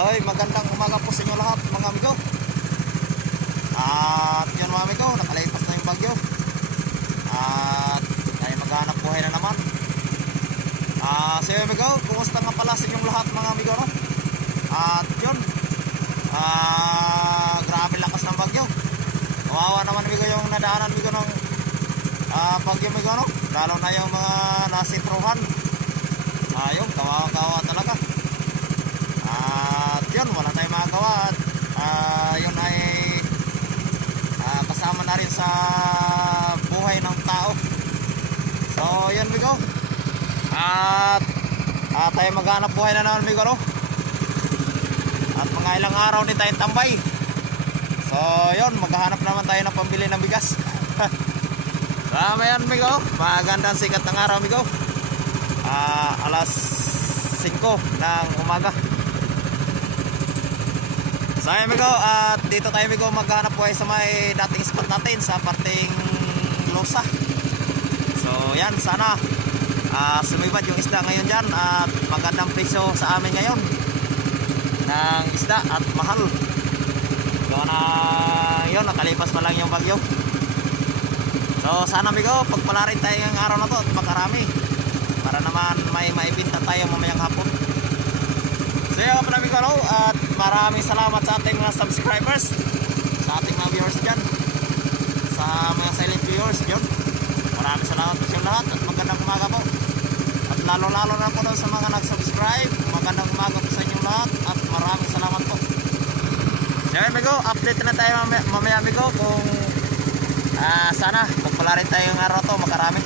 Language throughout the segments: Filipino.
Ay, magandang umaga po sa inyo lahat mga amigo. At yun mga amigo, nakalipas na yung bagyo. At ay maghanap buhay na naman. So yun amigo, kumusta nga pala sa inyong lahat mga amigo, no? At yun, grabe lakas ng bagyo. Kawawa naman amigo yung nadaanan amigo ng bagyo amigo, no? Lalo na yung mga nasitruhan. Ayun, kawawa talaga. At yun, wala tayong magagawa. At yun ay kasama na rin sa buhay ng tao. So yun amigo. At tayo maghanap buhay na naman amigo, no? At mga ilang araw din tayong tambay. So yun, maghahanap naman tayo ng pambili ng bigas. Tama yan amigo. Magandang sikat ng araw amigo. Alas 5 ng umaga. So ayun amigo, at dito tayo amigo maghanap buhay sa may dating spot natin sa parting Losa. So yan, sana sumibad yung isda ngayon dyan at magandang presyo sa amin ngayon ng isda at mahal. So na yun, nakalipas pa lang yung bagyo. So sana amigo, pagpala rin tayo ng araw na to at makarami para naman may maibinta tayo mamayang hapon. So yun pala amigo, no? At maraming salamat sa ating mga subscribers, sa ating mga viewers dyan, sa mga silent viewers yun. Maraming salamat po sa lahat at magandang umaga po. At lalo na po daw sa mga nag-subscribe, magandang umaga po sa inyong lahat at maraming salamat po. So yun amigo, update na tayo mamaya amigo kung sana pagpala rin tayo ng araw to makarami.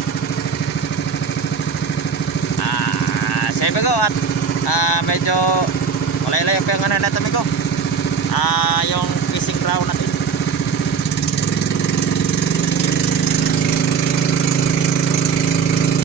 So yun amigo, at medyo malay-layo pa yung ano natin amigo, yung fishing ground natin.